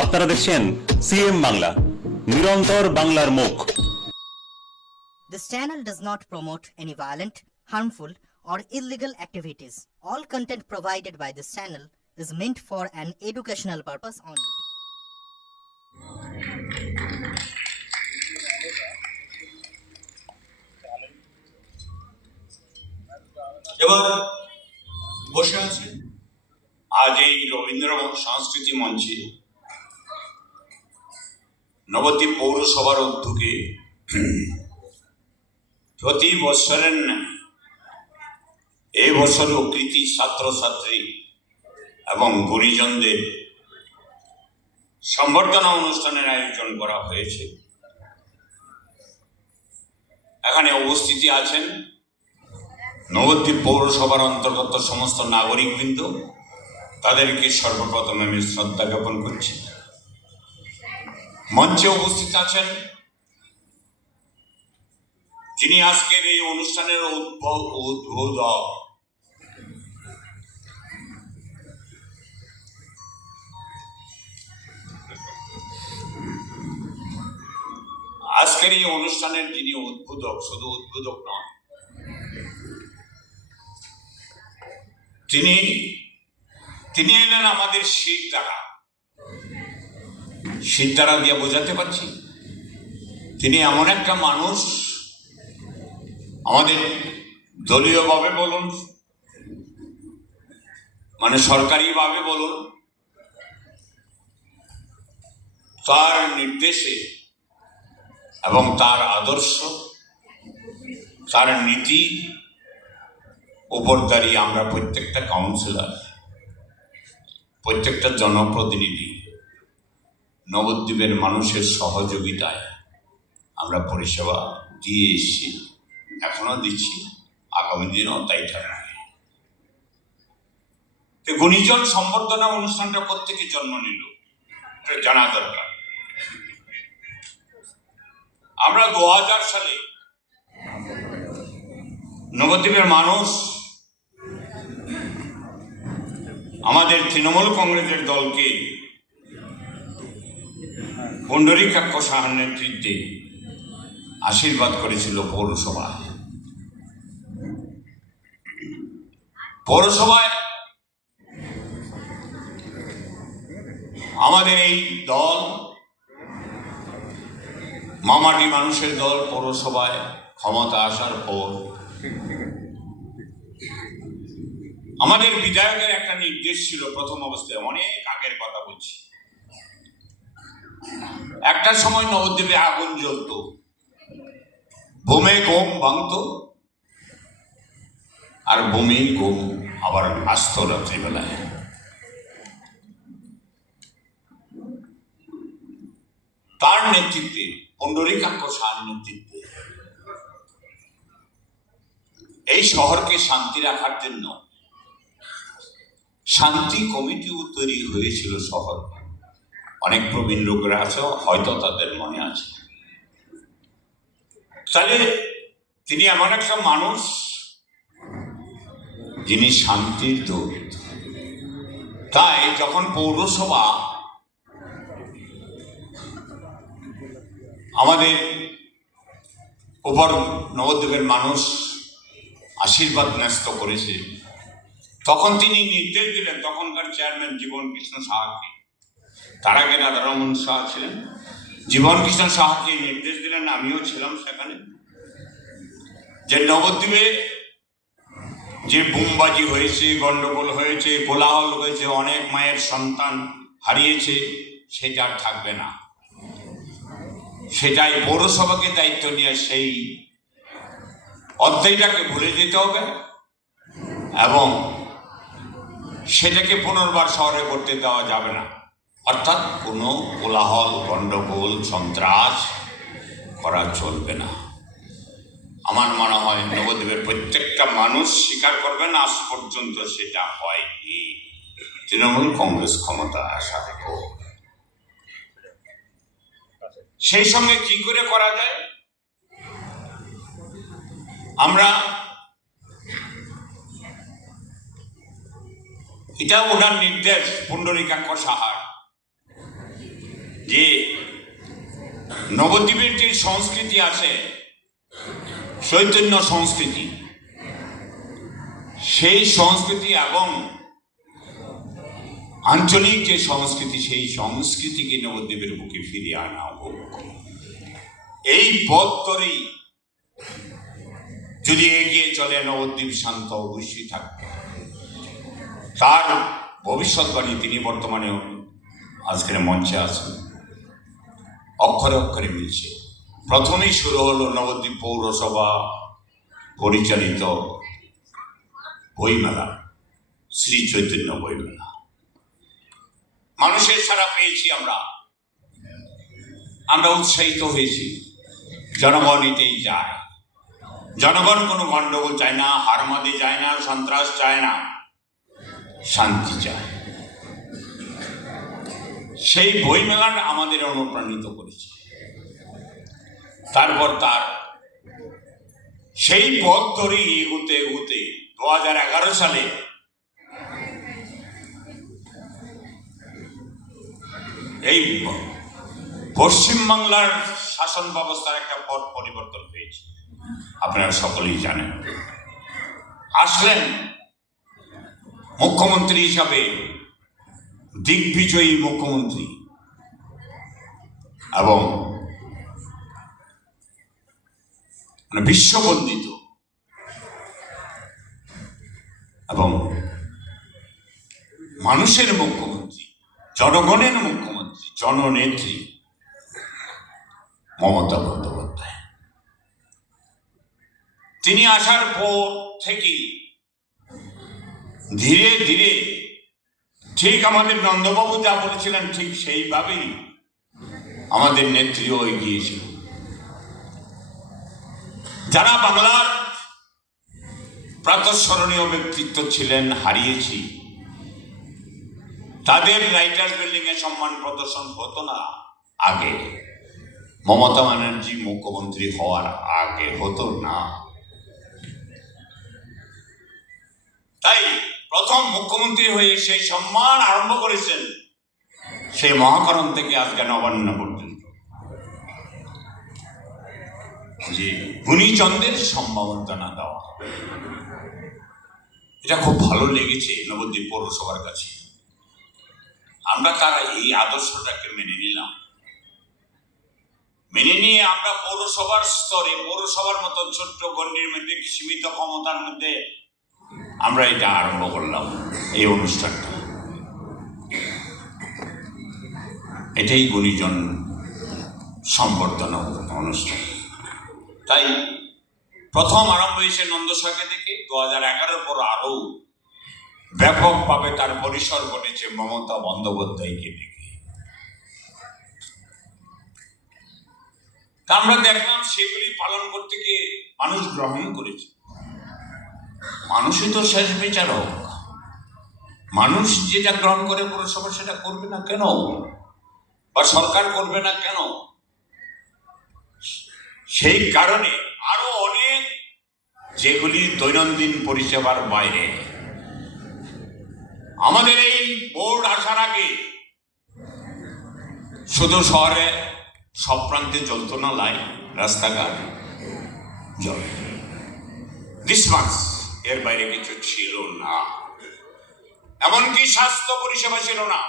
আপনারা দেখছেন সিএম বাংলা, নিরন্তর বাংলার মুখ। This channel does not promote any violent, harmful, or illegal activities. All content provided by this channel is meant for an educational purpose only. এবার বসে আছে আজ এই রবীন্দ্র সংস্কৃতি মঞ্চে নবদ্বীপ পৌরসভার উদ্যোগে প্রতি বছরের এই বছরও কৃতি ছাত্রছাত্রী এবং গুণীজনদের সম্বর্ধনা অনুষ্ঠানের আয়োজন করা হয়েছে। এখানে উপস্থিতি আছেন নবদ্বীপ পৌরসভার অন্তর্গত সমস্ত নাগরিকবৃন্দ। তাদেরকে সর্বপ্রথম আমি শ্রদ্ধা জ্ঞাপন করছি। মঞ্চে উপস্থিত আছেন যিনি আজকের এই অনুষ্ঠানের উদ্বোধক, আজকের এই অনুষ্ঠানের যিনি উদ্বোধক, শুধু উদ্বোধক নয়, তিনি এলেন আমাদের শীত দ্বারা দিয়ে বোঝাতে পারছি। তিনি এমন একটা মানুষ, আমাদের দলীয়ভাবে বলুন, মানে সরকারিভাবে বলুন, তার নির্দেশে এবং তার আদর্শ, তার নীতি উপর দাঁড়িয়ে আমরা প্রত্যেকটা কাউন্সিলর, প্রত্যেকটা জনপ্রতিনিধি নবদ্বীপের মানুষের সহযোগিতায় আমরা পরিষেবা দিয়ে এসেছি, এখনো দিচ্ছি, আগামী দিনেও তাই থাকবে। গুণীজন সম্বর্ধনা অনুষ্ঠানটা প্রত্যেকে জন্ম নিল, এটা জানা দরকার। আমরা 2000 সালে নবদ্বীপের মানুষ আমাদের তৃণমূল কংগ্রেসের দলকে পুণ্ডরীকাক্ষ সাহার নেতৃত্বে আশীর্বাদ করেছিল পৌরসভায় আমাদের এই দল, মামাটি মানুষের দল, পৌরসভায় ক্ষমতা আসার পর আমাদের বিধায়কের একটা নির্দেশ ছিল। প্রথম অবস্থায়, অনেক আগের কথা বলছি, একটা সময় নবদ্বীপে আগুন জ্বলত, বোমে গম ভাঙত, আর বোমেই গম আবার আসত রাত্রিবেলায়। তার নেতৃত্বে, পুণ্ডরীকাক্ষ সাহার নেতৃত্বে এই শহরকে শান্তি রাখার জন্য শান্তি কমিটিও তৈরি হয়েছিল। শহর অনেক প্রবীণ লোকেরা আছে, হয়তো তাদের মনে আছে। তাহলে তিনি এমন একটা মানুষ যিনি শান্তির দূত। তাই যখন পৌরসভা আমাদের উপর নবদ্বীপের মানুষ আশীর্বাদ ন্যস্ত করেছে, তখন তিনি নির্দেশ দিলেন তখনকার চেয়ারম্যান জীবন কৃষ্ণ সাহাকে, তার আগে রাধারমন সাহা ছিলেন, জীবন কৃষ্ণ সাহাকে নির্দেশ দিলেন, আমিও ছিলাম সেখানে, যে নবদ্বীপে যে বোমবাজি হয়েছে, গন্ডগোল হয়েছে, কোলাহল হয়েছে, অনেক মায়ের সন্তান হারিয়েছে, সেটা আর থাকবে না। সেটাই পৌরসভাকে দায়িত্ব নিয়ে সেই অধ্যায়টাকে ভুলে যেতে হবে এবং সেটাকে পুনর্বার শহরে করতে দেওয়া যাবে না। অর্থাৎ কোনো কোলাহল, গন্ডগোল, সন্ত্রাস করা চলবে না। আমার মনে হয় নবদ্বীপের প্রত্যেকটা মানুষ স্বীকার করবেন আজ পর্যন্ত সেটা হয়নি তৃণমূল কংগ্রেস ক্ষমতা আসার পর। সেই সঙ্গে কি করে করা যায়, আমরা এটা ওনার নির্দেশ, পুণ্ডরীকাক্ষ সাহার, যে নবদ্বীপের যে সংস্কৃতি আছে, চৈতন্য সংস্কৃতি, সেই সংস্কৃতি এবং আঞ্চলিক যে সংস্কৃতি, সেই সংস্কৃতিকে নবদ্বীপের বুকে ফিরিয়ে আনা হোক। এই পথ ধরেই যদি এগিয়ে চলে নবদ্বীপ শান্ত অবশ্যই থাকবে। তার ভবিষ্যৎবাণী তিনি বর্তমানে আজকের মঞ্চে আছেন, অক্ষরে অক্ষরে মিলছে। প্রথমেই শুরু হলো নবদ্বীপ পৌরসভা পরিচালিত বইমেলা, শ্রী চৈতন্য বইমেলা। মানুষের সাড়া পেয়েছি, আমরা উৎসাহিত হয়েছি। জনগণ এতেই যায়, জনগণ কোনো গন্ডগোল চায় না, হারমাদি চায় না, সন্ত্রাস চায় না, শান্তি চায়। সেই বইমেলাটা আমাদের অনুপ্রাণিত করেছে। তারপর তার সেই পথ ধরেই এগুতে এগুতে 2011 সালে এই পশ্চিমবাংলার শাসন ব্যবস্থার একটা পথ পরিবর্তন হয়েছে, আপনারা সকলেই জানেন। আসলেন মুখ্যমন্ত্রী হিসাবে দিগ্বিজয়ী মুখ্যমন্ত্রী এবং বিশ্ববন্দিত এবং মানুষের মুখ্যমন্ত্রী, জনগণের মুখ্যমন্ত্রী, জননেত্রী মমতা বন্দ্যোপাধ্যায়। তিনি আসার পর থেকেই ধীরে ধীরে ঠিক আমাদের নন্দবাবু যা বলেছিলেন ঠিক সেইভাবেই আমাদের নেত্রীও এগিয়েছিল। যারা বাংলার প্রাতঃস্মরণীয় ব্যক্তিত্ব ছিলেন, হারিয়েছি, তাদের রাইটার্স বিল্ডিং এ সম্মান প্রদর্শন হতো না আগে, মমতা ব্যানার্জি মুখ্যমন্ত্রী হওয়ার আগে হতো না। তাই প্রথম মুখ্যমন্ত্রী হয়ে সেই সম্মান আরম্ভ করেছেন সেই মহাকরণ থেকে আজকে নবান্ন পর্যন্ত, যে গুণীচন্দ্রের সম্ভাবনা দেওয়া। এটা খুব ভালো লেগেছে নবদ্বীপ পৌরসভার কাছে। আমরা তারা এই আদর্শটাকে মেনে নিলাম, মেনে নিয়ে আমরা পৌরসভার স্তরে, পৌরসভার মতো ছোট্ট গণ্ডির মধ্যে, সীমিত ক্ষমতার মধ্যে আমরা এটা আরম্ভ করলাম, এই অনুষ্ঠানটা। এটাই গুণীজন সম্বর্ধনা অনুষ্ঠান। তাই প্রথম আরম্ভ হয়েছে নন্দসাকে থেকে, 2011 পর আরো ব্যাপকভাবে তার পরিসর ঘটেছে মমতা বন্দ্যোপাধ্যায়কে দেখে। আমরা দেখলাম সেগুলি পালন করতে গিয়ে মানুষ গ্রহণ করেছে। মানুষই তো শেষ বিচারক, মানুষ যেটা গ্রহণ করে পৌরসভা সেটা করবে না কেন, বা সরকার করবে না কেন? সেই কারণে আরো অনেক যেগুলি দৈনন্দিন পরিষেবার বাইরে, আমাদের এই বোর্ড আসার আগে শুধু শহরে সব প্রান্তে চলতো না লাইন, রাস্তাঘাট, জল, ডিসমাস, এর বাইরে কিছু ছিল না। এমনকি স্বাস্থ্য পরিষেবা ছিল না।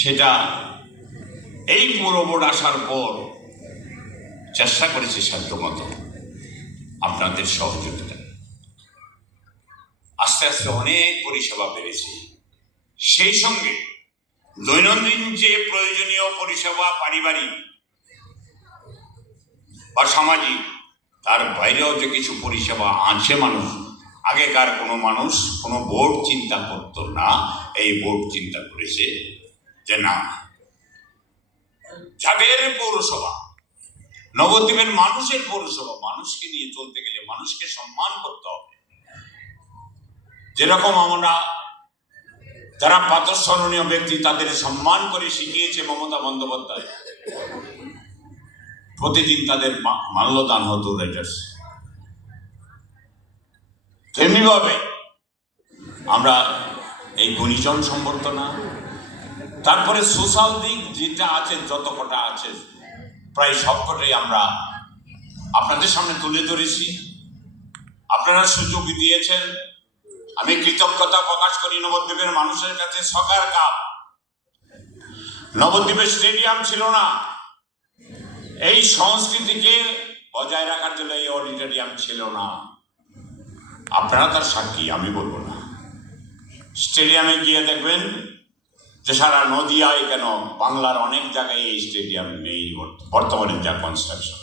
সেটা এই পৌর বোর্ড আসার পর চেষ্টা করেছে সাধ্যমতো আপনাদের সহযোগিতা। আস্তে আস্তে অনেক পরিষেবা বেড়েছে। সেই সঙ্গে দৈনন্দিন যে প্রয়োজনীয় পরিষেবা, পারিবারিক বা সামাজিক, তার বাইরেও যে কিছু পরিষেবা আছে মানুষ, আগেকার কোনো মানুষ কোনো বোর্ড চিন্তা করতো না, এই বোর্ড চিন্তা করেছে যে না, যাদের পৌরসভা, নবদ্বীপের মানুষের পৌরসভা, মানুষকে নিয়ে চলতে গেলে মানুষকে সম্মান করতে হবে। যেরকম আমরা যারা প্রাতঃস্মরণীয় ব্যক্তি তাদের সম্মান করে শিখিয়েছে মমতা বন্দ্যোপাধ্যায়, প্রতিদিন তাদের মাল্যদান হতো রাইটার্স, তেমনিভাবে আমরা এই গুণীজন সম্বর্ধনা তারপরে সোশ্যাল দিক যেটা আছে, যত কটা আছে প্রায় সবকটাই আমরা আপনাদের সামনে তুলে ধরেছি। আপনারা সুযোগ দিয়েছেন, আমি কৃতজ্ঞতা প্রকাশ করি নবদ্বীপের মানুষের কাছে। সকার কাপ নবদ্বীপের স্টেডিয়াম ছিল না, এই সংস্কৃতিকে বজায় রাখার জন্য এই অডিটোরিয়াম ছিল না। আপনারা তার সাক্ষী, আমি বলবো না। স্টেডিয়ামে গিয়ে দেখবেন যে সারা নদিয়ায় কেন বাংলার অনেক জায়গায় এই স্টেডিয়াম নেই বর্তমানে যা কনস্ট্রাকশন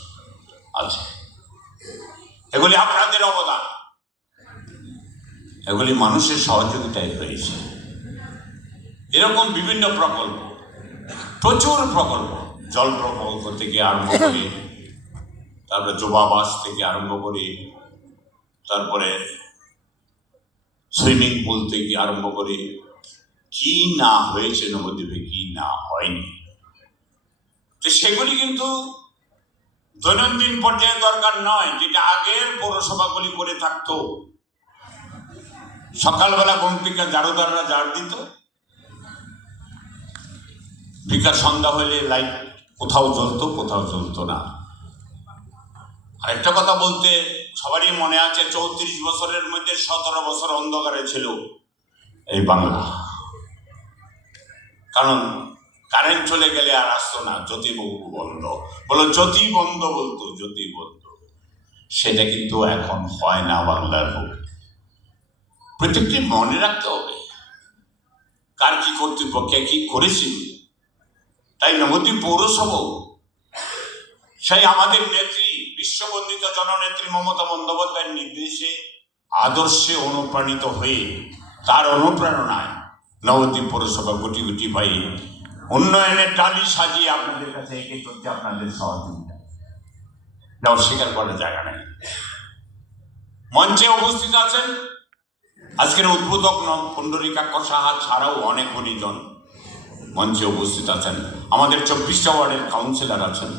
আছে। এগুলি আপনাদের অবদান, এগুলি মানুষের সহযোগিতায় হয়েছে। এরকম বিভিন্ন প্রকল্প, প্রচুর প্রকল্প, জল প্রকল্প থেকে আরম্ভ করে, তারপরে যোগাবাস থেকে আরম্ভ করে, তারপরে সুইমিং পুল থেকে আরম্ভ করে, কি না হয়েছে নবদ্বীপে, কি না হয়নি। তো সেগুলি কিন্তু দৈনন্দিন পর্যায়ে দরকার নয়, যেটা আগের পৌরসভাগুলি করে থাকতো। সকালবেলা ঘুম থেকে ঝাড়ুদাররা ঝাড় দিত, বিকাল সন্ধ্যা হলে লাইট কোথাও জ্বলতো, কোথাও জ্বলতো না। আরেকটা কথা বলতে সবারই মনে আছে, 34 বছরের মধ্যে 17 বছর অন্ধকারে ছিল এই বাংলা। কারণ কারেন্ট চলে গেলে আর আসতো না, জ্যোতিবাবু বন্ধ বলো, জ্যোতি বন্ধ বলতো, জ্যোতি বন্ধ। সেটা কিন্তু এখন হয় না বাংলার বুকে। প্রত্যেকটি মনে রাখতে হবে কার কি কর্তৃপক্ষে কি করেছিল। তাই নবদ্বীপ পৌরসভা সেই আমাদের নেত্রী, বিশ্ববন্দিত জননেত্রী মমতা বন্দ্যোপাধ্যায়ের নির্দেশে, আদর্শে অনুপ্রাণিত হয়ে, তার অনুপ্রেরণায় নবদ্বীপ পৌরসভা গুটি গুটি পাই উন্নয়নের ডালি সাজিয়ে আপনাদের কাছে এগিয়ে চলছে। আপনাদের সহযোগিতা যা অস্বীকার করার জায়গা নেই। মঞ্চে উপস্থিত আছেন আজকের উদ্বোধক পুণ্ডরীকাক্ষ সাহা ছাড়াও অনেক গুণীজন মঞ্চে উপস্থিত আছেন। আমাদের 24টা ওয়ার্ডের কাউন্সিলর আছেন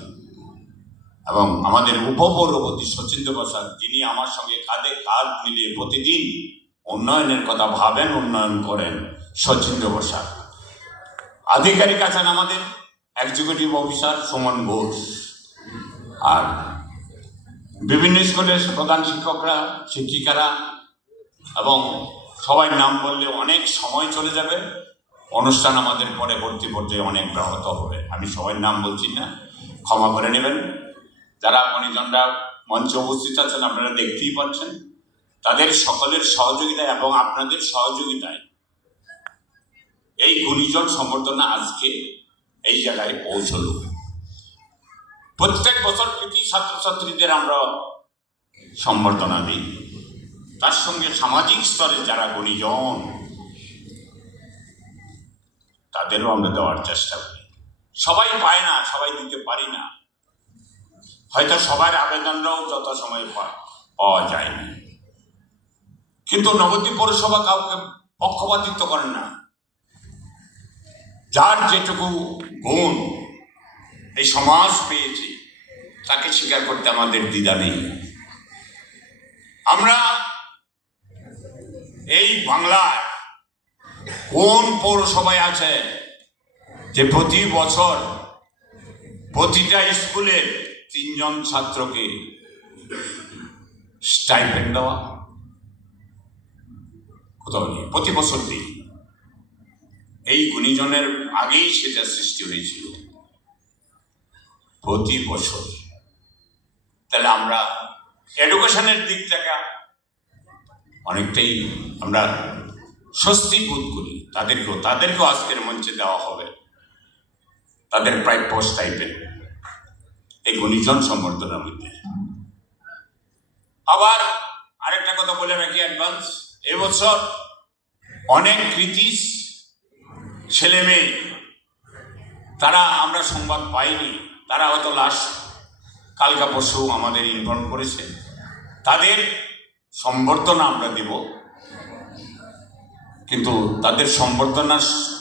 এবং আমাদের উপপৌরপতি সচিন্দ্র প্রসাদ, যিনি আমার সঙ্গে কাঁধে কাঁধ মিলিয়ে প্রতিদিন উন্নয়নের কথা ভাবেন, উন্নয়ন করেন, সচিন্দ্র প্রসাদ। আধিকারিক আছেন আমাদের এক্সিকিউটিভ অফিসার সুমন ঘোষ, আর বিভিন্ন স্কুলের প্রধান শিক্ষকরা, শিক্ষিকারা, এবং সবাই নাম বললে অনেক সময় চলে যাবে। অনুষ্ঠান আমাদের পরবর্তী পর্যায়ে অনেক ব্যাহত হবে। আমি সবাই নাম বলছি না, ক্ষমা করে নেবেন। যারা গুণীজনরা মঞ্চে উপস্থিত আছেন আপনারা দেখতেই পাচ্ছেন, তাদের সকলের সহযোগিতায় এবং আপনাদের সহযোগিতায় এই গুণীজন সম্বর্ধনা আজকে এই জায়গায় পৌঁছল। প্রত্যেক বছর কৃতি ছাত্রছাত্রীদের আমরা সম্বর্ধনা দিই, তার সঙ্গে সামাজিক স্তরে যারা গুণীজন তাদেরও আমরা দেওয়ার চেষ্টা করি। সবাই পায় না, সবাই দিতে পারি না, হয়তো সবার আবেদনটাও যত সময় পাওয়া যায়নি। কিন্তু নবদ্বীপ পৌরসভা কাউকে পক্ষপাতিত্ব করেন না। যার যেটুকু গুণ এই সমাজ পেয়েছে তাকে স্বীকার করতে আমাদের দ্বিধা নেই। আমরা এই বাংলার কোন পৌরসভায় আছে যে প্রতি বছর প্রতিটা স্কুলের 3 জন ছাত্রকে স্টাইপেন্ড দেওয়া? কোথাও নেই, প্রতি বছর দিই। এই গুণীজনের আগেই সেটা সৃষ্টি হয়েছিল প্রতি বছর। তাহলে আমরা এডুকেশনের দিক থেকে অনেকটাই আমরা স্বস্তি বোধ করি। তাদেরকেও আজকের মঞ্চে দেওয়া হবে তাদের প্রাপ্য স্টাইপেন্ড এই গুণীজন সম্বর্ধনার মধ্যে। আবার আরেকটা কথা বলে রাখি অ্যাডভান্স, এবছর অনেক কৃতি ছেলে মেয়ে, তারা আমরা সংবাদ পাইনি, তারা হয়তো লাস্ট কালকা পরশু আমাদের ইনফর্ম করেছে, তাদের সম্বর্ধনা আমরা দেব। কিন্তু তাদের সম্বর্ধনা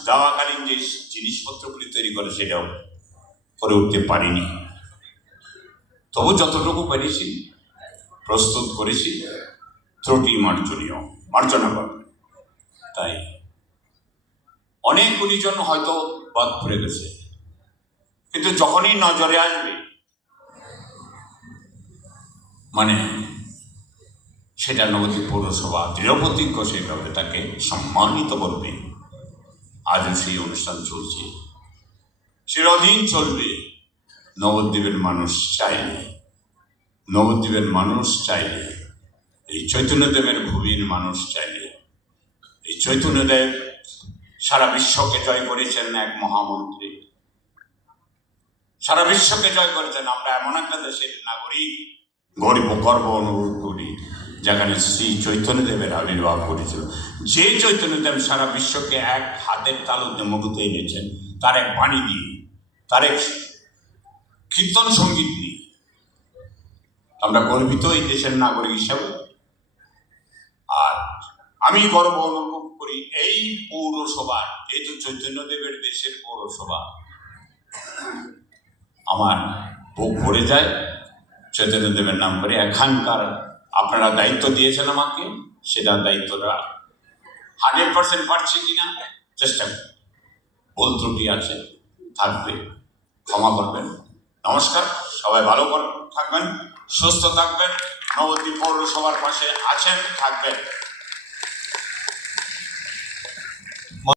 দেওয়াকালীন যে জিনিসপত্রগুলি তৈরি করে সেটাও করে উঠতে পারিনি। তবু যতটুকু পেরেছি প্রস্তুত করেছি, ত্রুটি মার্জনা করবে। তাই অনেক গুণীজন হয়তো বাদ পড়ে গেছে, কিন্তু যখনই নজরে আসবে মানে সেটা নবদ্বীপ পৌরসভা দৃঢ়প্রতিজ্ঞ সেইভাবে তাকে সম্মানিত করবে। আজও সেই অনুষ্ঠান চলছে, চিরদিন চলবে। নবদ্বীপের মানুষ চাইলে, নবদ্বীপের মানুষ চাইলে, এই চৈতন্যদেবের ভূমির মানুষ চাইলে, এই চৈতন্যদেব সারা বিশ্বকে জয় করেছেন এক মহামন্ত্রী, সারা বিশ্বকে জয় করেছেন। আমরা এমন একটা দেশের নাগরিক, গর্ব অনুভব করি যেখানে শ্রী চৈতন্যদেবের আবির্ভাব করেছিল। যে চৈতন্যদেব সারা বিশ্বকে এক হাতের তালুতে মুকুতে এনেছেন, তার এক বাণী দিয়ে, তার এক কীর্তন সঙ্গীত নিয়ে আমরা গর্বিত এই দেশের নাগরিক হিসাবে। আর আমি গর্ব অনুভব করি এই পৌরসভা, যেহেতু চৈতন্যদেবের দেশের পৌরসভা, আমার বুক ভরে যায় চৈতন্যদেবের নাম করে। এখানকার আপনারা দায়িত্ব দিয়েছেন আমাকে, সেটা দায়িত্বটা 100% পারছি কিনা চেষ্টা করি, ভুল ত্রুটি আছে, থাকবে, ক্ষমা করবেন। নমস্কার, সবাই ভালো থাকবেন, সুস্থ থাকবেন, নবদ্বীপ পৌরসভার পাশে আছেন, থাকবেন।